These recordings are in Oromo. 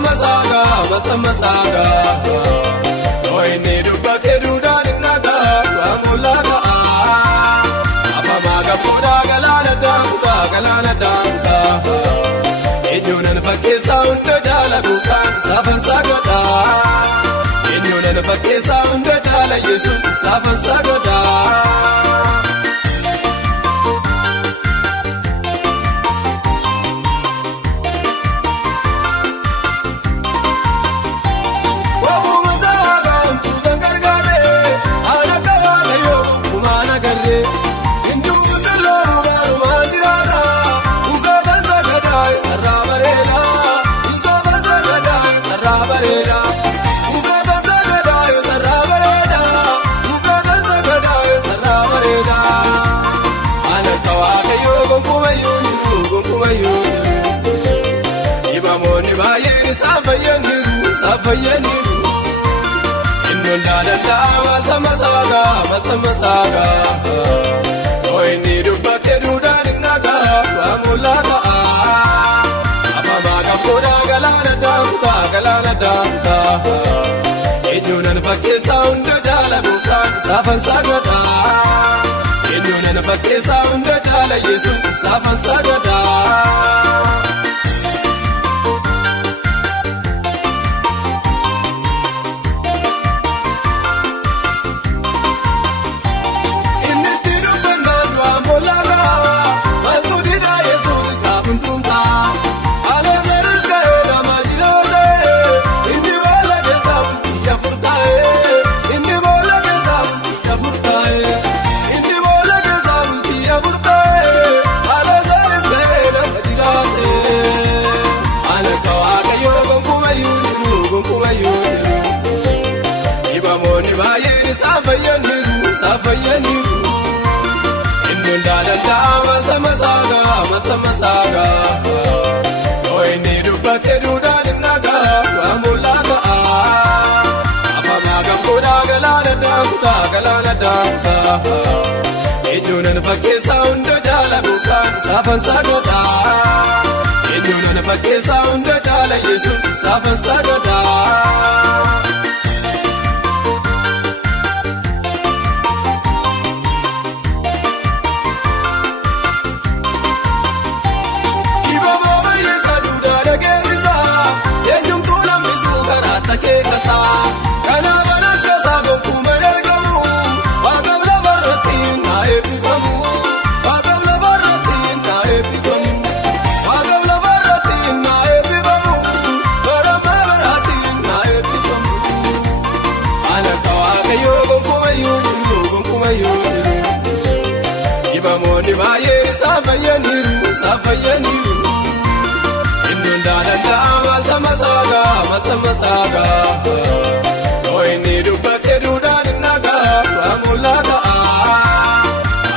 mata masaga. Noi ne dubbate duudaan naga amulaga. Apa maga boda galana damka. Enyunan fakkeessa hunda jaala buukaan saafan sagada. Enyunan fakkeessa hunda jaala Yesuus saafan sagada. Safayyaniru innun daadanda mata masaga. Noi ni dubbate duudaan naga amulaga. Apa maga boda galana damka. Enyunan fakkeessa hunda jaala buukaan saafan sagada. Enyunan fakkeessa hunda jaala Yesuus saafan sagada. Safayyaniru innun daadanda mata masaga. Noi ne dubbate duudaan naga amulaga. Apa maga boda galana damka. Enyunan fakkeessa hunda jaala buukaan saafan sagada. Enyunan fakkeessa hunda jaala Yesuus saafan sagada. Kana banakasa gonkuma ergamu Bagabla barratiin na eebbifamu. Bagabla barratiin na eebbifamu. Bagabla barratiin na eebbifamu. Barama barratiin na eebbifamu. Ana Waaqayyoo gonkuma yuuniru. Ibamoonni baay'ee safayyaniru. Innun daadanda mata masaga. Noi ni dubbate duudaan naga amulaga.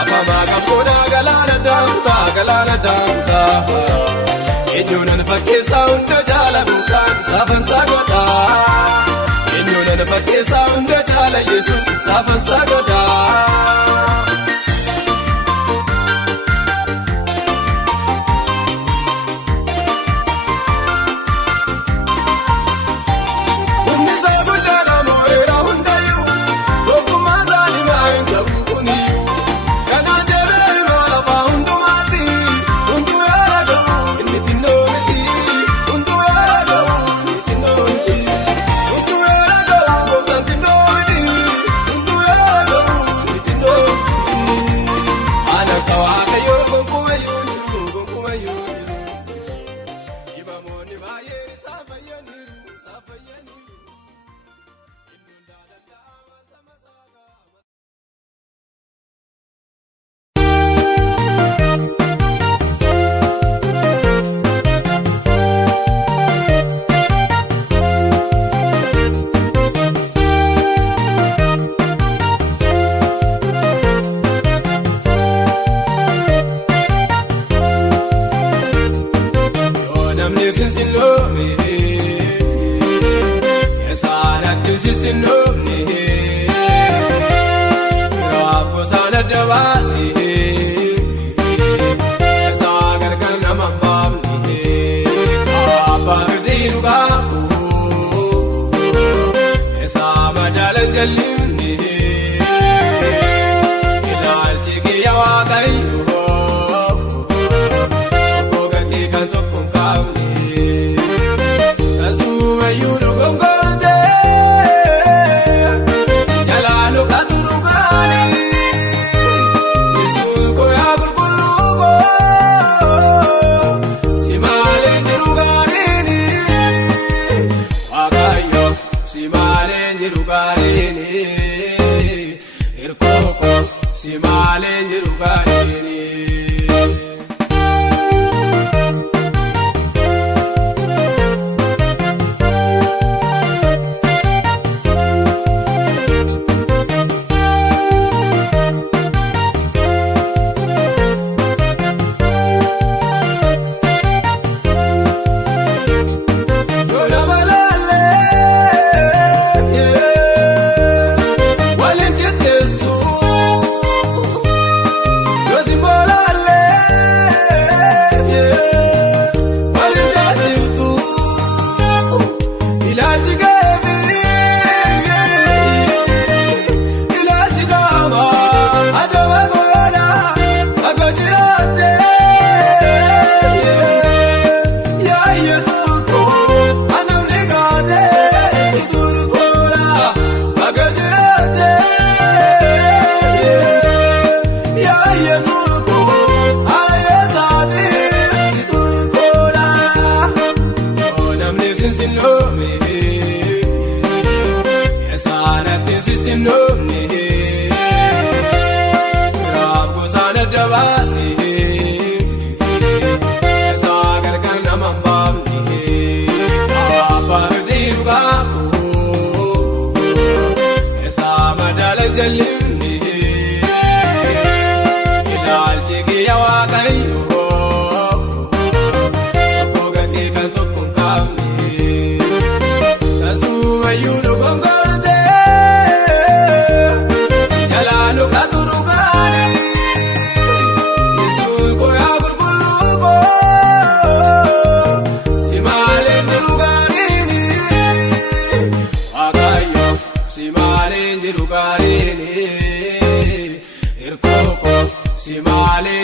Apa maga boda galana damka. Enyunan fakkeessa hunda jaala buukaan saafan sagada. Enyunan fakkeessa hunda jaala Yesuus saafan sagada. si malee jiru gaariini. Si malee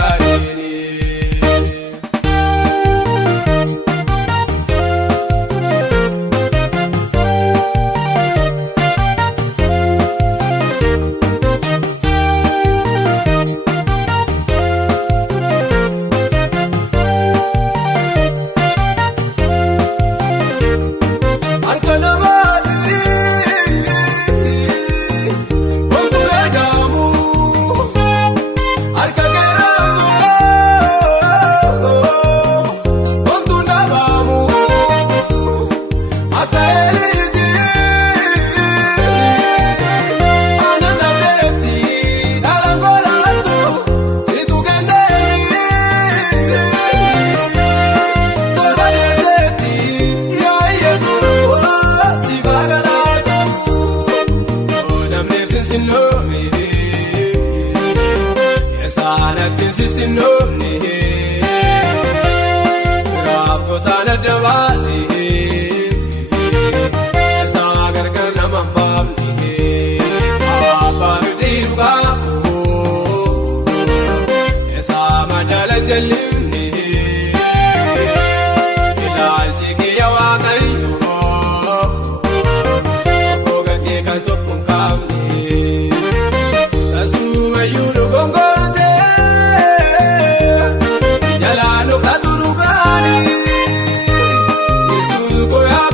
jiru gaariini.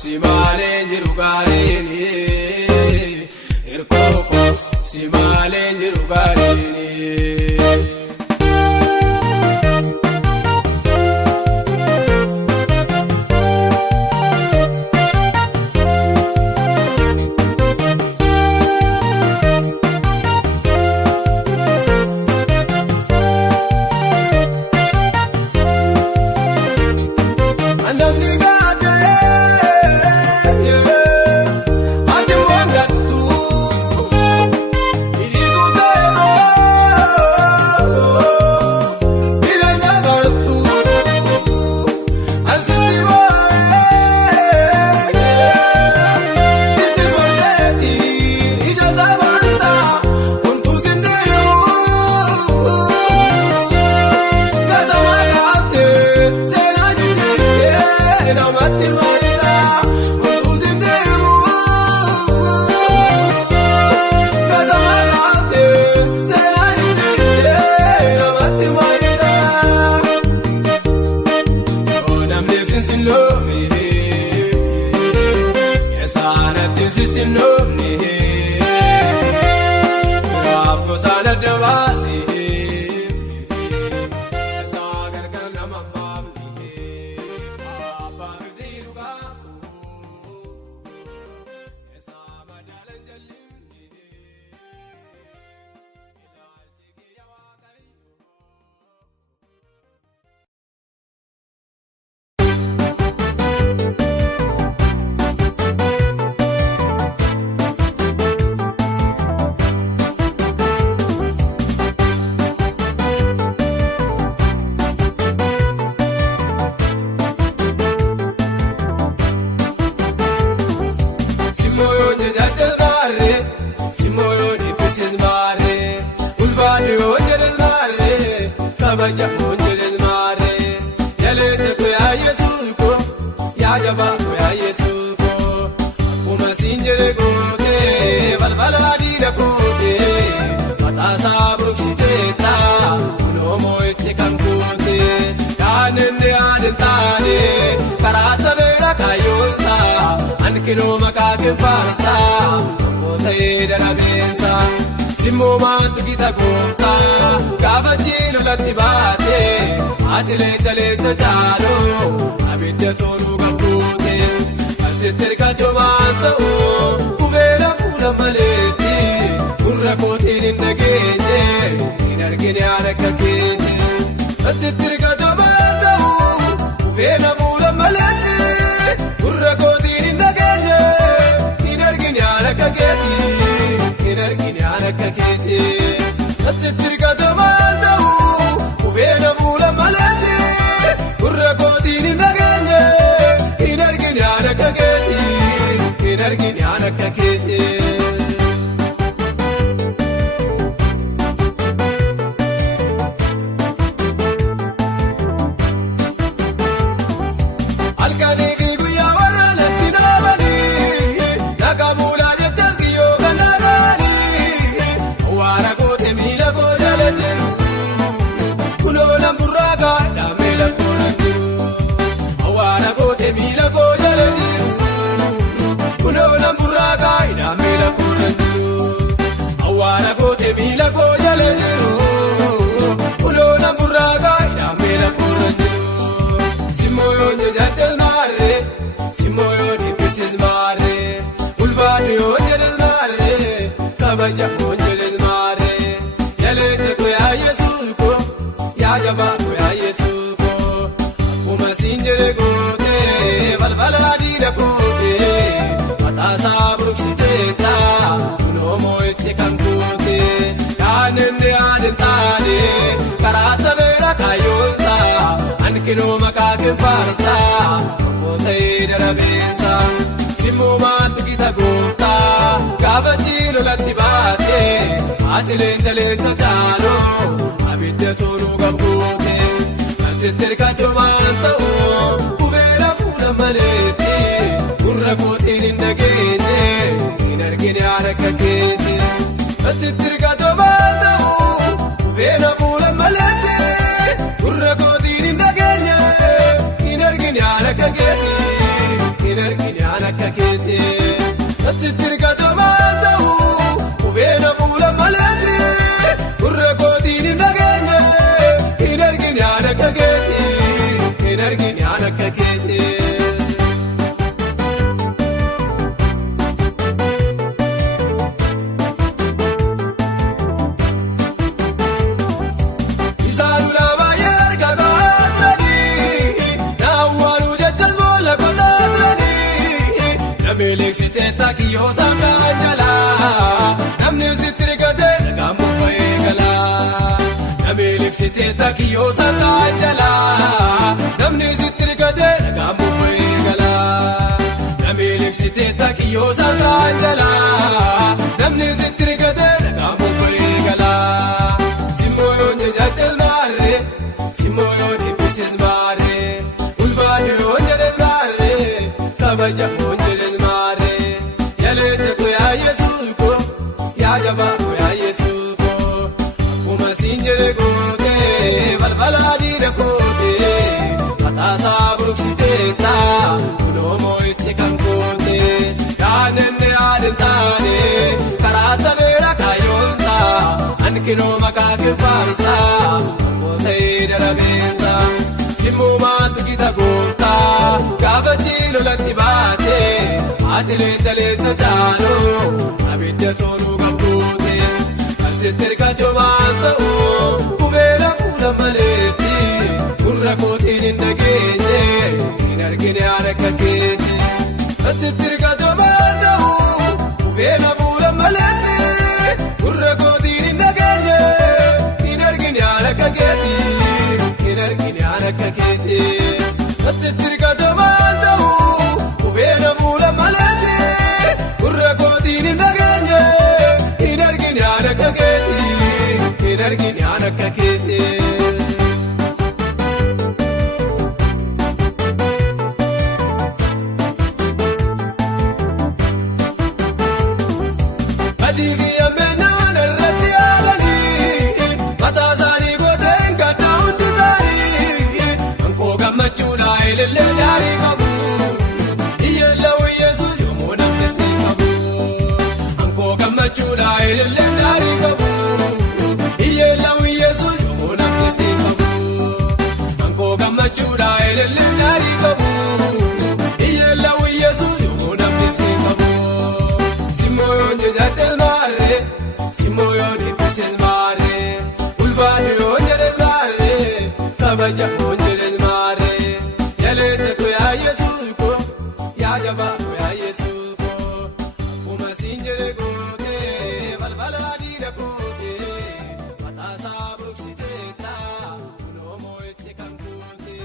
Si malee jiru gaariini. sisinnoomne biraaf gosaan adda baase isaa gargar nama baafne abbaa firdii dhugaa isaa madaalan jallimne ilaalchi kiyya waaqayyo. Kabaja onjeles mare yalete ko ya Yesus ko ya jaba ko ya Yesus ko kuma sinjere ko te balbala di na ko te mata sabu siteta no moite kan ko te kanende adentane karata vera kayonsa ankino makake farsa ko te dara bensa simmomaatu gita goota gaafa jiru latti baate atilee taleetta jaaloo abidda toluu qabduute asitti erga maan ta'u kubeela fuula maleetti gurra kootiin hin dhageenye hin argine aan akka keete asitti erga maan ta'u kubeela fuula maleetti gurra kootiin hin dhageenye hin argine aan akka keeti. Inargini anakka keete asitti erga maan ta'u kubeela fuula maleetti gurra kootiin hin dhageenye hin argine anakka keeti hin argine anakka keete. Awwaara goote miila koo jala jiru kunuuna burraagaa idaameela kurra jiru simooyoon jajaddes maarree simooyoon ibbisis maarree ulfaadhu yoon jedhes maarree kabaja yoon jedhes maarree yaleete ko yaa Yesuus ko yaa jabaa ko yaa Yesuus ko akkuma siin jedhe goote balbala diina goote mataasaa buksiteetta kunoo moo'itti kan goote kaanenne aadentaane karaata beera kaayyoonsa ankinoo maqaa keeffaarsa koota'ee darabeensa simmumaatu gita gooftaa gaafa jiilolatti baate atileenta leenta jaaloo abidda toluu qabduute asitti erga maan ta'u kubeela fuula maleetti gurra kootiin hin dhageenye hin argine aan akka keete asitti erga maan ta'u kubeela fuula maleetti gurra kootiin hin dhageenye hin argine aan akka keete hin argine aan akka keete asitti erga maan ta'u kubeela fuula maleetti gurra kootiin hin dhageenye hin argine aan akka keete hin argine aan akka keete. Meeleksiteetta kiyyoo sangaa jalaa namni sitti rigatee dhagaamuu fa'ee galaa. Meeleksiteetta kiyyoo sangaa jalaa namni sitti rigatee dhagaamuu fa'ee galaa. Meeleksiteetta kiyyoo sangaa jalaa namni sitti rigatee dhagaamuu fa'ee galaa. Simooyoon jajaddes maarree simooyoon ibbises maarree ulfaadhu yoon jedhes maarree kabaja yoon jedhes maarree yaleete ko yaa Yesuus ko yaa jabaa ko yaa Yesuus ko akkuma siin jedhe goote balbala diina goote mataasaa buksiteetta kunoo moo'itti kan goote kaanenne ke faarsaa mootii darabeessa simmoo maatu gita gooftaa gaafa jiilolatti baatee ati leetta jaaloo abidda toluu qabduute asitti erga maan ta'uu kubeela fuula maleetti gurra kootiin hin dhageenye hin argine haala akka keeti asitti erga maan ta'uu kubeela fuula maleetti gurra kootiin hin dhageenye hin argine haala akka keeti hin argine haala akka keeti asitti erga maan ta'uu kubeela fuula maleetti gurra kootiin hin dhageenye hin argine haala akka keeti hin argine haala akka keeti. Mataasaa boksiteetaa kunoo moo'etti kan goote.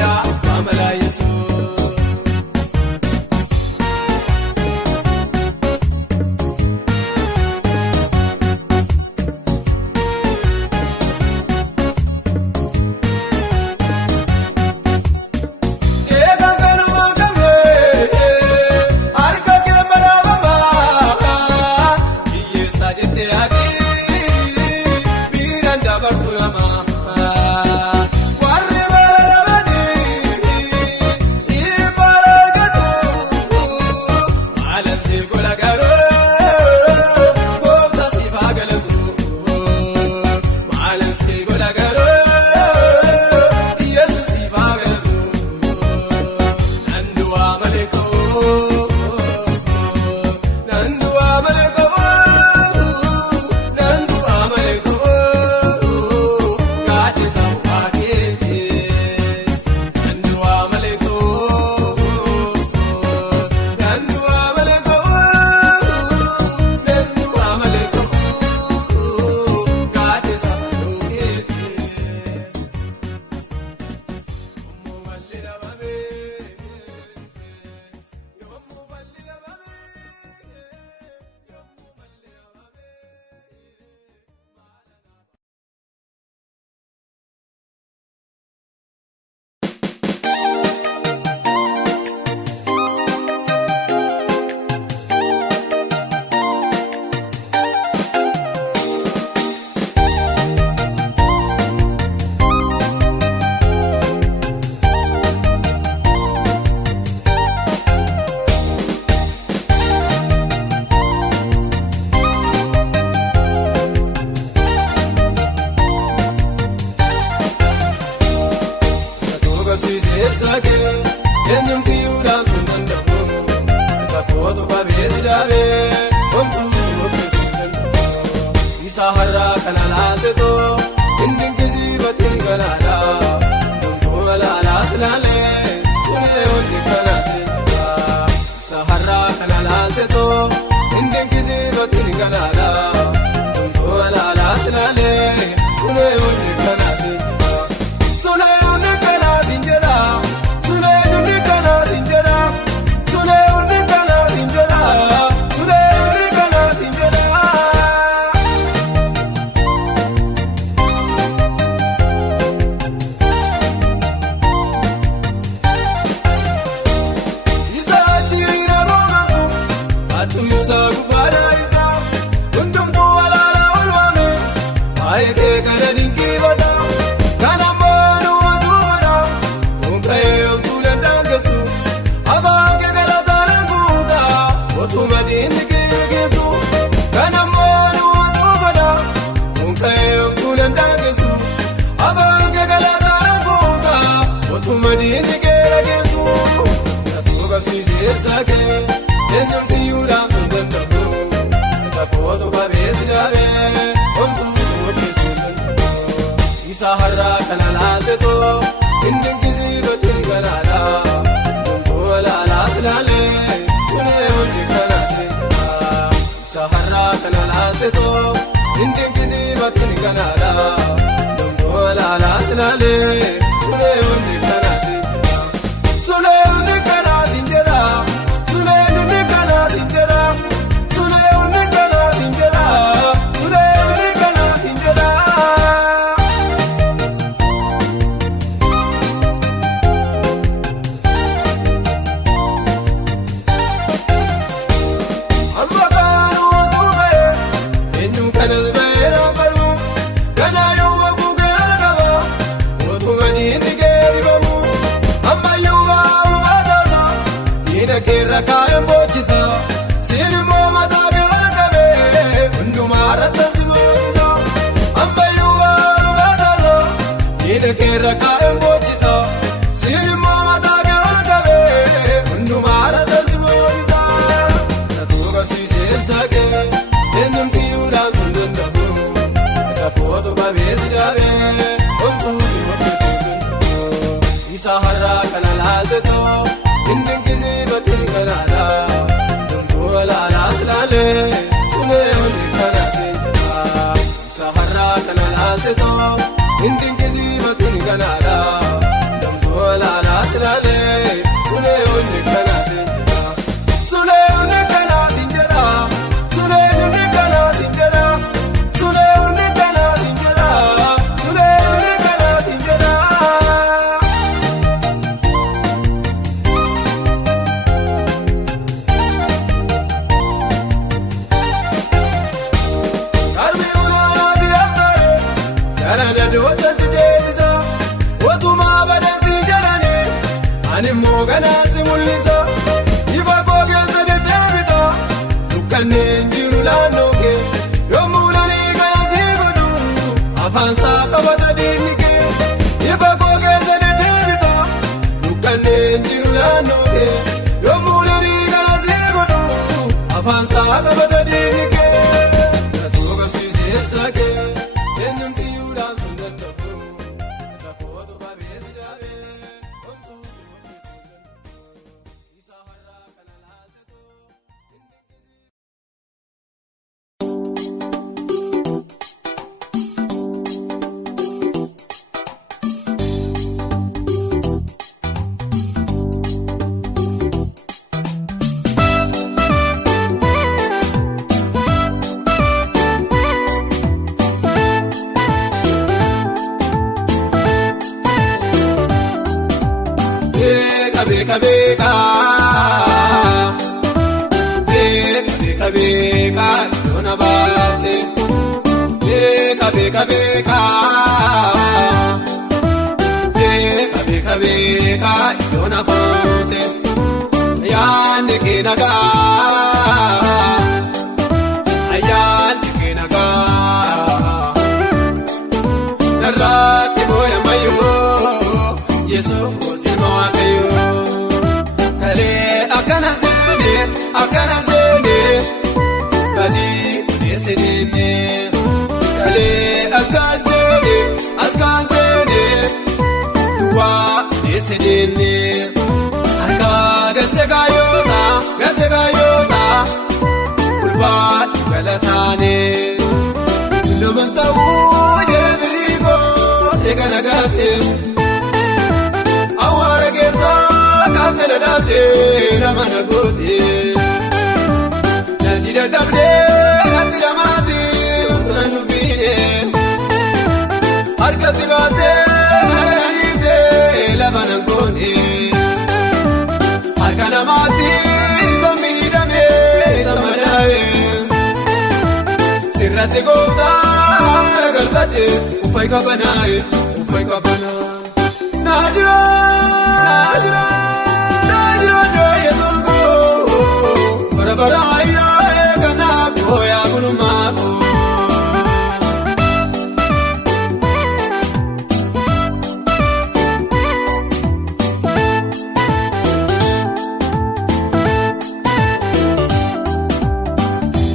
yaa amala Yesuus. Sahara kanalate to indin kizibatin kanala tumala aslale sunye undi kanase Sahara kanalate to indin kizibatin kanala tumala aslale sunye undi kanase sunye undi kanadinjera sunye undi kanadinjera sunye undi kanadinjera sunye undi kanadinjera Sahara kanalate to indin kizibatin kanala tumala aslale sunye undi kanase Sahara kanalate to indin kizibatin kanala tumala aslale sunye undi kanase sunye undi kanadinjera sunye undi kanadinjera sunye undi kanadinjera sunye undi kanadinjera Rakayam bochisa, sirmo matabe arkabe, undumara tazmoisa, ambayuva lugadaza, yedake rakayam bochisa, sirmo matabe arkabe, undumara tazmoisa, natuga sisesage, enum tiura tundabu, tapodo babesirabe, ontusi wapesubun, Sahara kanalate to, indin kizibatin kanala tumala aslale sunye undi kanase Sahara kanalate to Indin kiziibatu ni ganaadha damsoo laalaa tilaalee sulee onni kanaatiin jedha sulee onni kanaatiin jedha sulee onni kanaatiin jedha sulee onni kanaatiin jedha sulee onni kanaatiin jedha. Karbii ulaanaa diyaaftaare dhala doota si jeesisa otumaa badeessi jedhani ani mooganaasi mul'isa ifa koo keessa deddeebita dukkanneen jiru naannoo kee yommuu nanii kanasii godhu afaan saa qabata diinni kee ifa koo keessa deddeebita dukkanneen jiru naannoo kee yommuu nanii kanasii godhu afaan saa qabata diinni kee natoo qabsiisee ibsa kee eenyumti yuudhaan sun danda'u lafootu babeessi daabee homtuu isa har'aa kana laaltetu. Beeka beeka beeka beeka yoona baate beeka beeka beeka beeka beeka yoona foote ayyaanni kee nagaa ayyaanni kee nagaa narraatti booya mayyoo yesuus ilma waaqayyoo. Akkana seene kadii odeesse deemne kalee asgaan seene duwwaa odeesse deemne harkaa gatte kaayyoota ulfaadhu galataane naman ta'uu jala biriikoo eegala gaafe awwaara keessaa. Kaate dadhabdee nama na goote natti dadhabdee natti dhamaatee utunan dubbiine harkatti baatee na dhiibdee lafa nan goone harka namaatti isa miidhamee isa madaa'ee sirratti gooftaa galfadhee uffay qabanaa'e uffay qabanaa naajira. Baraaya eeganaa kooyaa gulumaa koo.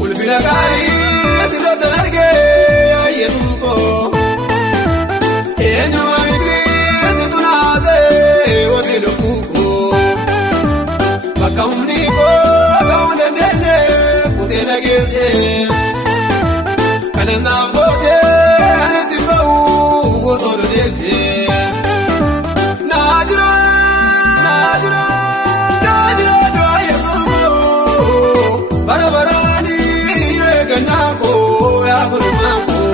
Ulfina gaarii sirratti argee ayyeetu koo. Eenyuma miti situ naatee wanti lubbuu koo. Bakka humni koo. Kananaaf gootee anitti ba'uu gootoo dhodeessee naajira du'a yesuusoo bara baraani eegannaa koo yaa gulumaa koo.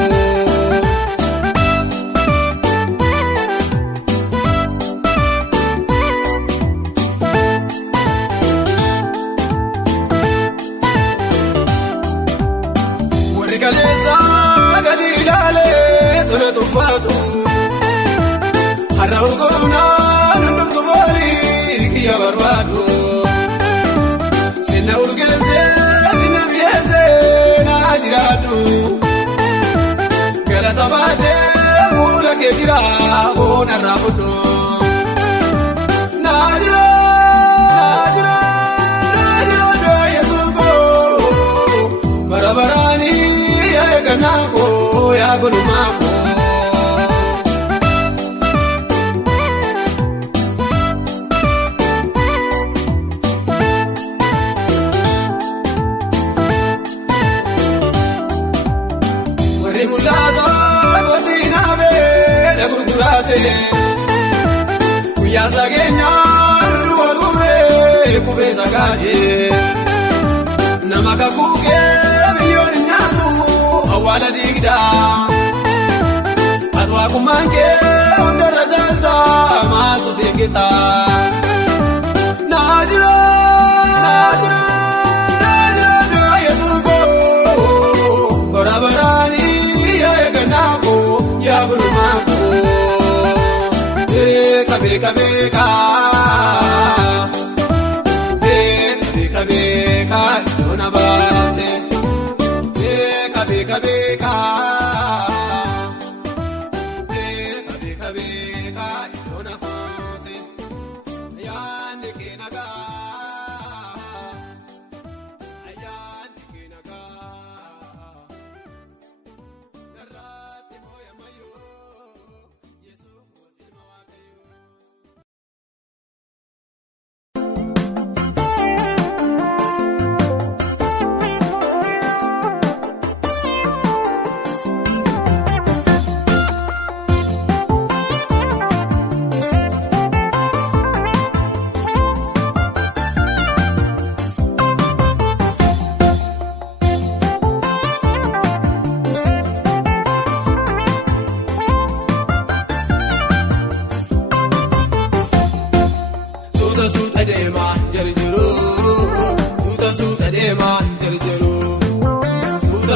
Har'a urgoonaan hundumtu boolii kiyya barbaadu sinna urgeessee sinna mi'eessee naa jiraadhu galata baatee fuula kee jira boonarraa fudhu naa jira doo yesuus koo bara baraanii eegannaa koo yaa gulumaa koo. Mul'ata godina bee gurguraate guyyaa sageenyaan duwwaa kubee sagaadhee nama kakuukee biyyoon nyaatu awwaala diigdaa atwaa kummaan kee hundarra jaaltaa maaltu seeqitaa naajira yesuus koo barabaraanii eeganaa koo yaa gulmaa koo beeka beeka beeka beeka beeka yoona baate beeka beeka beeka beeka beeka beeka yoona foote ayyaanni kee nagaa ayyaanni kee nagaa narraatti mooya mayyoo yesuus ilma waaqayyoo. Suuta deemaa jarjaru suuta deemaa jarjaru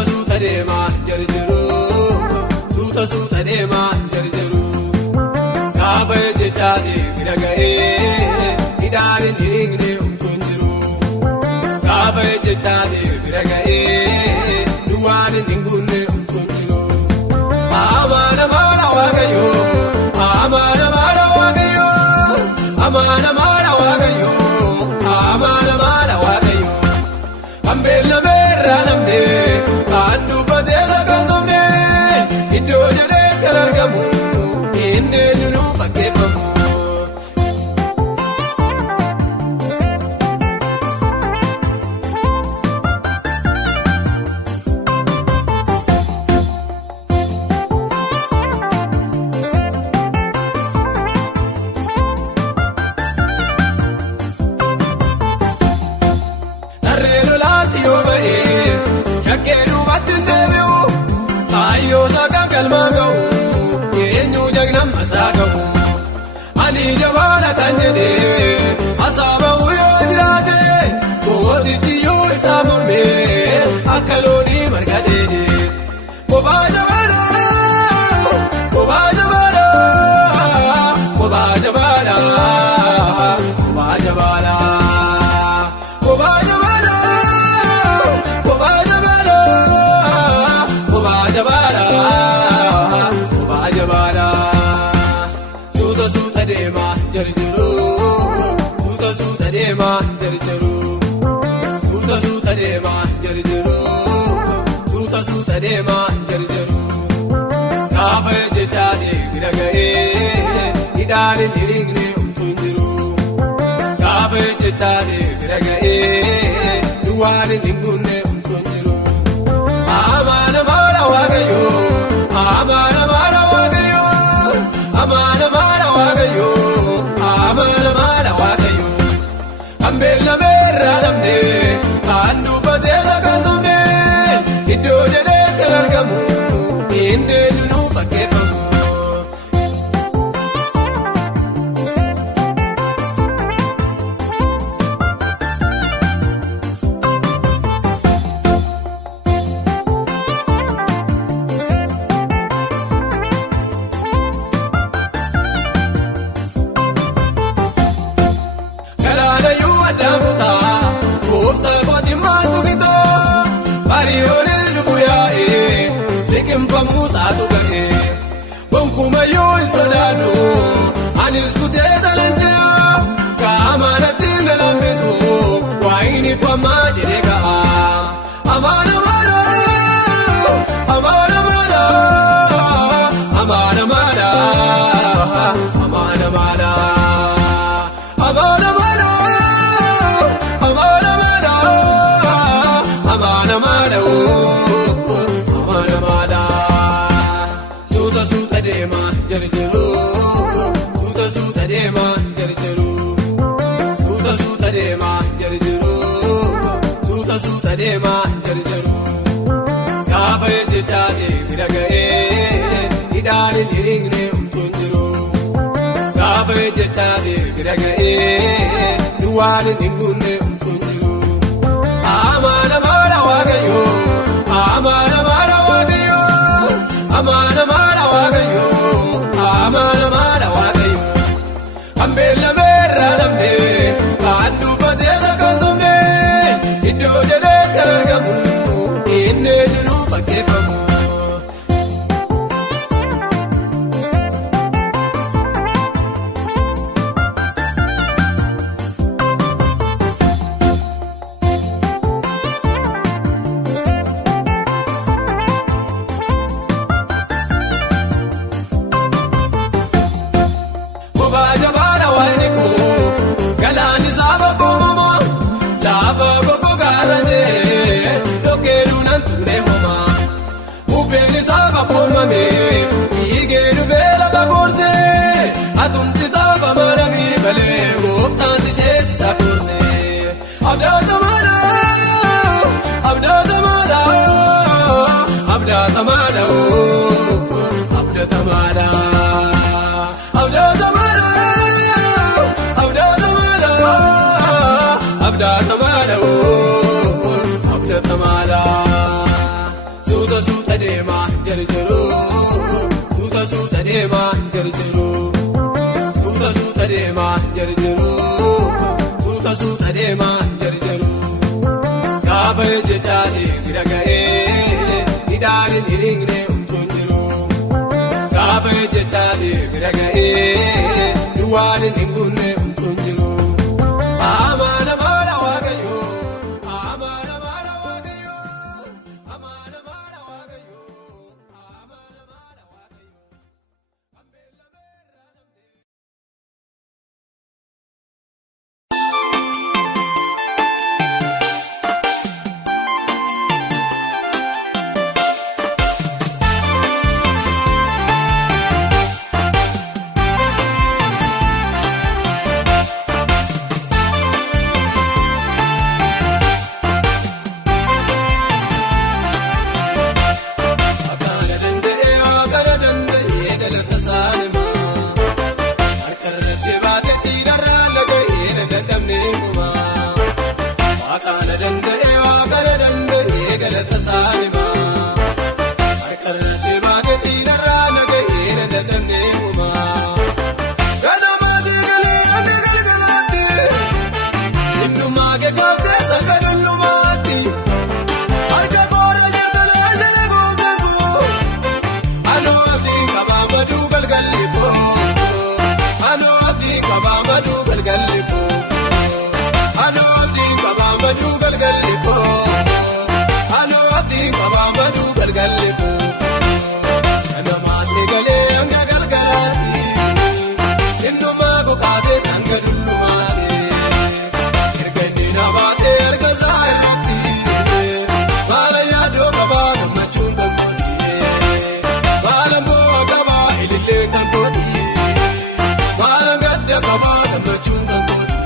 suuta deemaa jarjaru suuta deemaa jarjaru gaafa ejjechaate bira ga'ee hidhaan hin hiikne humtuun jiru gaafa ejjechaate bira ga'ee duwwaan hin gunne humtuun jiru amaana maala waaqayyoo amaana maala waaqayyoo amaana maala waaqayyoo amaana maala waaqayyoo kan beellameerraa namne kan dubbatee lakkaa'amne iddoo jedhee kan argamu inni eenyuun fakkeeffamu. Galmaa ga'u eenyu jagnam masaa ga'u ani jabaala kan jedhee asaaba'u yoo jiraate mootitti yoo isaa mormee akka loonii marga dheedhee kophaa jabaala kophaa jabaala kophaa jabaala kophaa jabaala kophaa jabaala kophaa jabaala kophaa jabaala. Suuta deemaa jarjaru suuta deemaa jarjaru suuta deemaa jarjaru suuta deemaa jarjaru gaafa ejjechaate bira ga'ee hidhaan hin hiikne humtuun jiru gaafa ejjechaate bira ga'ee duwwaan hin gunne humtuun jiru amaana maala waaqayyoo amaana maala waaqayyoo amaana maala waaqayyoo amaana maala waaqayyoo kan beellameerraa namne kan dubbatee lakkaa'amne iddoo jedhee kan argamu inni eenyuun fakkeeffamu. Ariyoole lubuyaa'ee liqimfamuu saatu ga'ee gonkumayyuu hin sodaannu anis kutee dhalanjaa ka'amanatti na lammisu waa inni pammaa jedhee ga'a amaana maala amaana maala amaana maala amaana maala amaana maala amaana maala amaana maala amaana maala suuta deemaa jarjaru. deemaa jarjaru suuta deemaa jarjaru gaafa ejjetaate bira ga'ee hidhaan hin hiriigne umtuun jiru gaafa ejjetaate bira ga'ee duwwaan hin guunne umtuun jiru amaana maala waaqayyo amaana maala waaqayyo amaana maala waaqayyo amaana maala waaqayyo ambeellameerra namne kan dubbatee sakkasumne iddoo jedheetti argamu inni jiru fakkeeffamu. Jabaala waayini koo galaani saaba koomama laafa koko gaarree dhokeeduu nan tuqne homa uffeeni saaba koomame dhiigeedhu beela bakoorse atumti saaba maramii malee gooftaan si jeesi takoorse abdaata maala abdaata maala abdaata maala abdaata maala. Abdaata maala suuta deemaa jarjaru suuta deemaa jarjaru suuta deemaa jarjaru suuta deemaa jarjaru gaafa ejjetaate bira ga'ee hidhaan hin hiriigne umtuun jiru gaafa ejjetaate bira ga'ee duwwaan hin guunne umtuun jiru. Amaana maala waaqayyo amaana maala waaqayyo amaana maala waaqayyo amaana maala waaqayyo ambeellameerra namne. Ilillee kan kooti, maala gadda qabaa gammachuun kan kooti.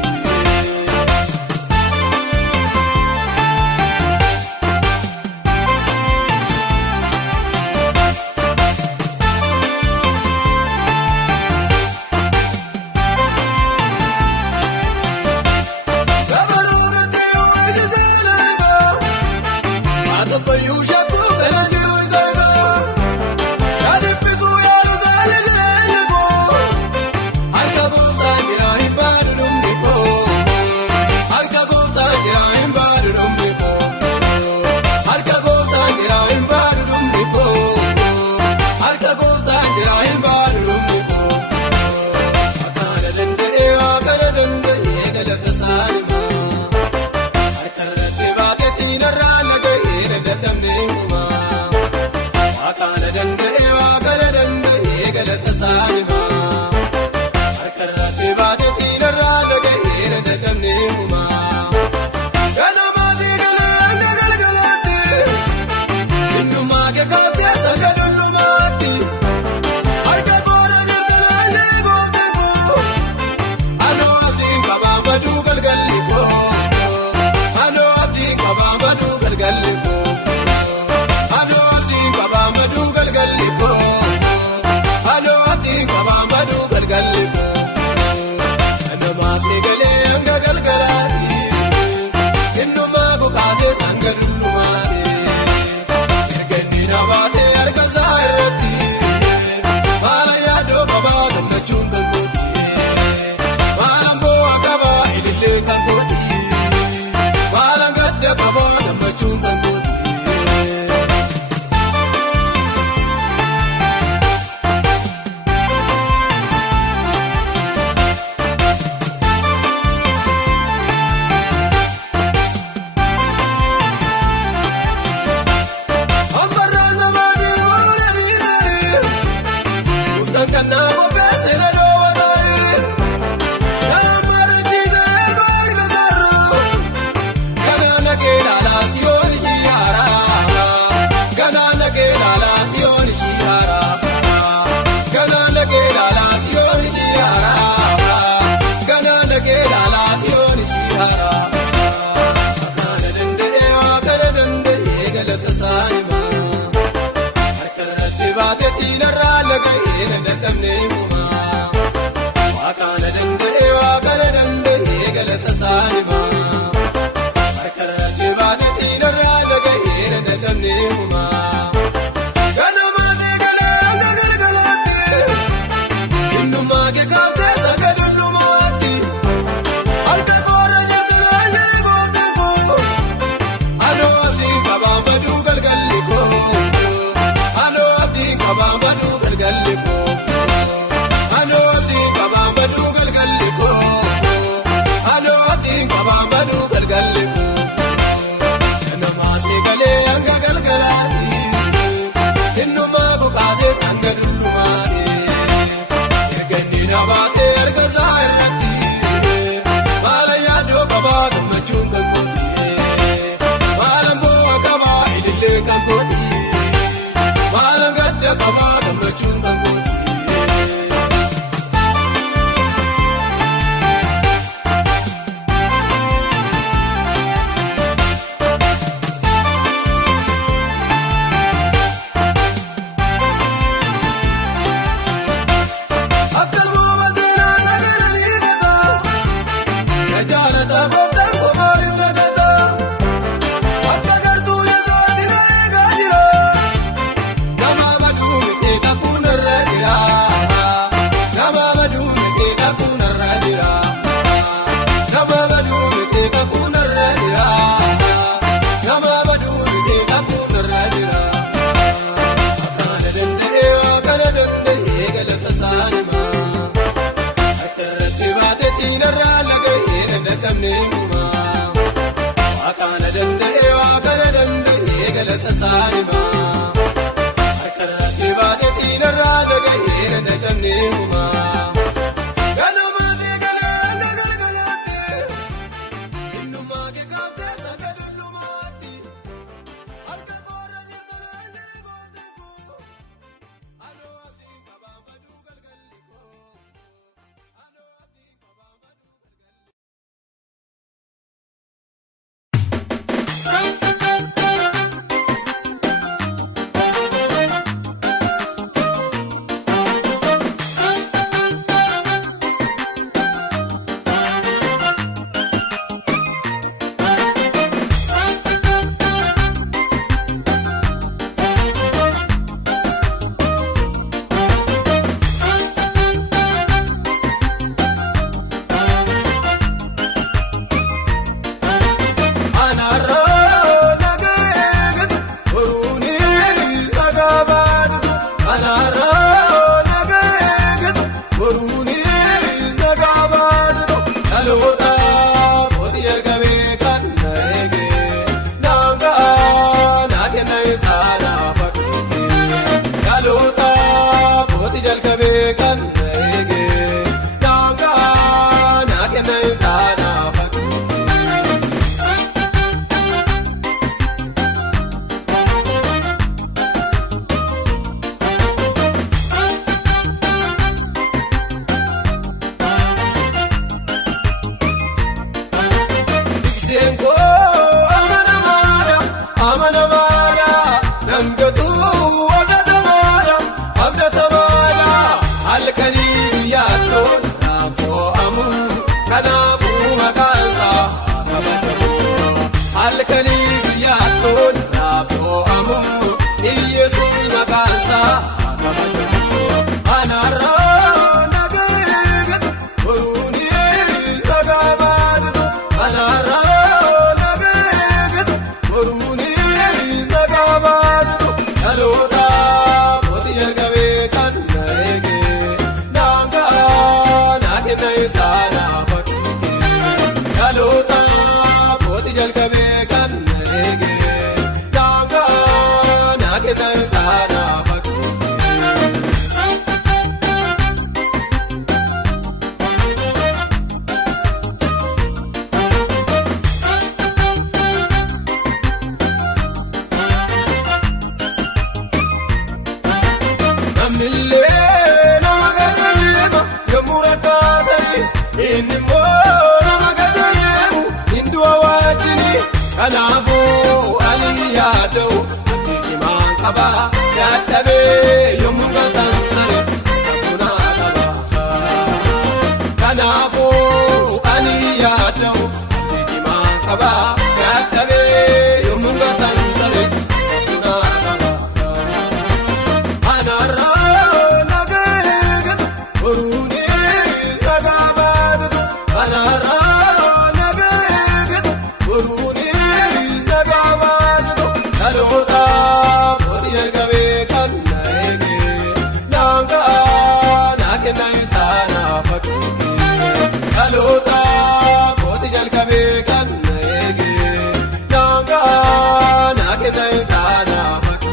Akkanaa qopheesse na dhoowwataayi. Namartiise marga sararuu. Ganaana kee laalaa siyoon ishii haaraa. Ganaana kee laalaa siyoon ishii haaraa. Ganaana kee laalaa siyoon ishii haaraa. Ganaana kee laalaa siyoon ishii haaraa. Akkaana danda'ee akkana danda'ee galata saanimaa. Harkarratti baateetii narraa laga'ee na dadhabnee himumaa. Akkaana danda'ee akkana danda'ee galata saanimaa. Harkarratti baateetii narraa laga'ee na dadhabnee himumaa. Ganamaa galee hanga galgalaatti. Innummaa kee kaabtee saga dullumaatti. Harka koorra jirtu naannoo goote koo. Anoo abdii qabaan baduu galgalli koo. Anoo abdii qabaan baduu galgalli koo. Anoo abdii qabaan baduu galgalli koo. Anoo abdii qabaan baduu galgalli koo. Ganamaa galee hanga galgalaatti. Innummaa koo kaasee hanga dullumaatti. Erganni na baatee erga isaa irratti. Maala yaadoo qabaa gammachuun kan kooti. Maala mboo qabaa ilillee kan kooti. Maala gadda qabaa gammachuun kan kooti. kanaafuu ani yaaduu ati himaan qaba dadhabee yommuu gataan tare akkunaa qaba. Kanaafuu ani yaaduu ati himaan qaba dadhabee yommuu gataan tare akkunaa qaba. Anaarraa nageegatu boruuni nagabaatu anaarraa nageegatu boruuni nagabaatu dhaloota mootii jalqabee kan na eege naangaa na kenna isaa naafatu dhaloota mootii jalqabee kan na eege naangaa na kenna isaa naafatu.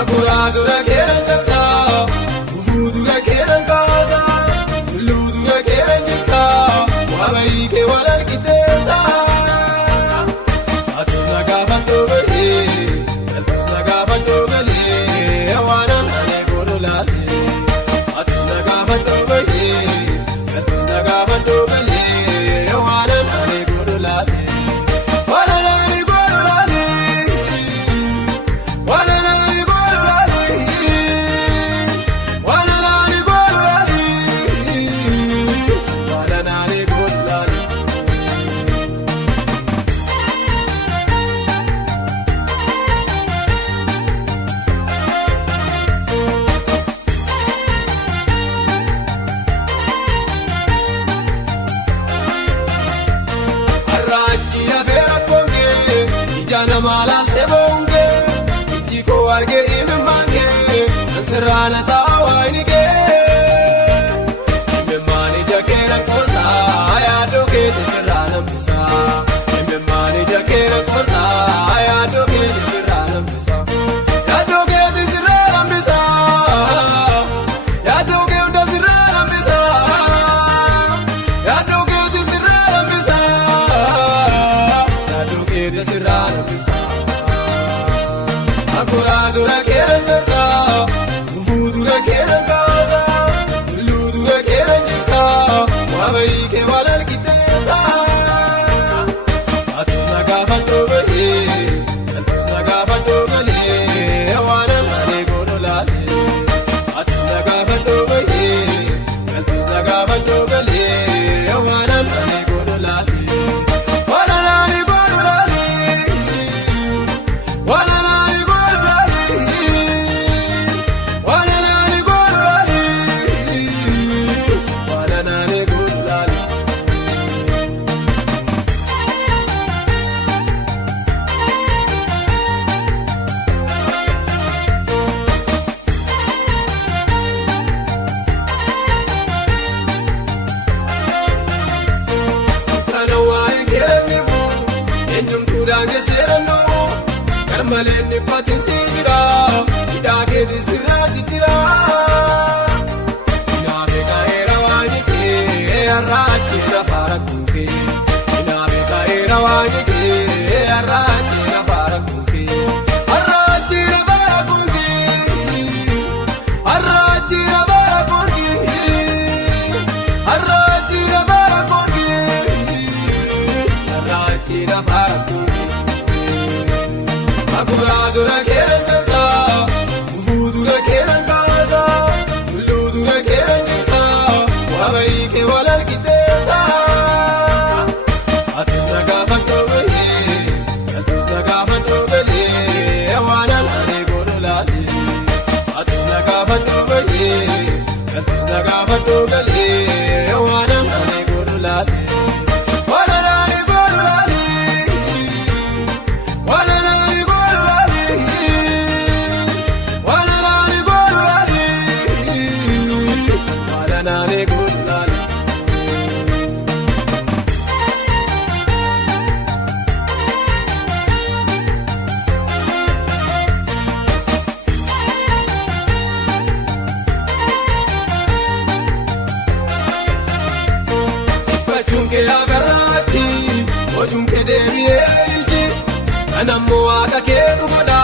Agura dura keeran kaasa, ufuu dura keeran kaasa, tulluu dura keeran jirta, waa bayii kee wal argiteessa. sirraana taa'aa inni kee imimmaan ija keera kortaa yaaduu keeti sirraana bisaa imimmaan ija keera kortaa yaaduu keeti sirraana bisaa yaaduu keeti sirraana bisaa yaaduu keeti sirraana bisaa yaaduu keeti sirraana bisaa yaaduu keeti sirraana bisaa akuraa dura keera keessa fuuldura keera kaasa luudura keera jirta waabayi kee wal argiteessa atuuna gaafa dhoobale galtuusna gaafa dhoobale waanan malee godhu laale atuuna gaafa dhoobale galtuusna gaafa dhoobale waanan malee godhu laale waanan laale godhu laale waanan laale godhu laale. Karmaleen nippatiin siira hidhaa keetii sirraa jijjiira. Naafee ka'eera waan kee har'aatti nafaara kuukee. Naafee ka'eera waan kee har'aatti nafaara kuukee. Har'aatti nafaara kuukee. Har'aatti nafaara kuukee. Har'aatti nafaara kuukee. Har'aatti nafaara kuukee. Akuraa dura keera keessa fuuldura keera kaasa luudura keera jirta waabayi kee wal argiteessa atuuna gaafa dhoobale galtuusna gaafa dhoobale waanan malee godhu laale atuuna gaafa dhoobale galtuusna gaafa dhoobale waanan malee godhu laale. Ojuunke deebi'ee ilti kan ammoo waaqa keetu godha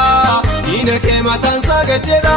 diina kee mataan isaa gajjedha.